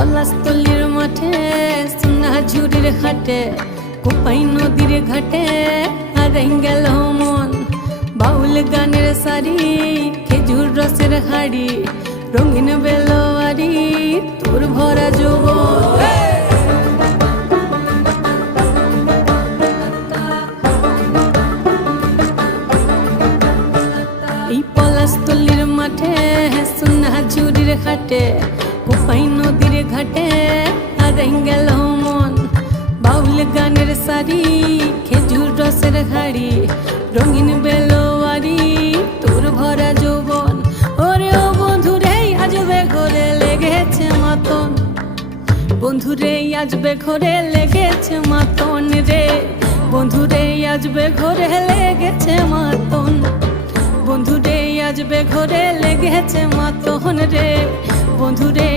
পলাশতলির মাঠে সোনা ঝুড়ির হাটে কোপাই নদীর ঘাটে হারাই গেল মন। বাউল গানের সারি খেজুর রসের হাড়ি রঙিন বেলোয়ারি তোর ভরা যৌবন। এই পলাশতলির মাঠে সোনা ঝুড়ির হাটে কোপাই নদীর ঘাটে হারাই গেল মন। বাউল গানের সারি খেজুর রসের হাড়ি রঙিন বেলোয়ারি তোর ভরা যৌবন। ওরে ও বন্ধুরে আজবে ঘরে লেগেছে মাতন, বন্ধুরে আজবে ঘরে লেগেছে মাতন রে, বন্ধুরে আজবে ঘরে লেগেছে মাতন, বন্ধুরে আজবে ঘরে লেগেছে মাতন রে, বন্ধুরে।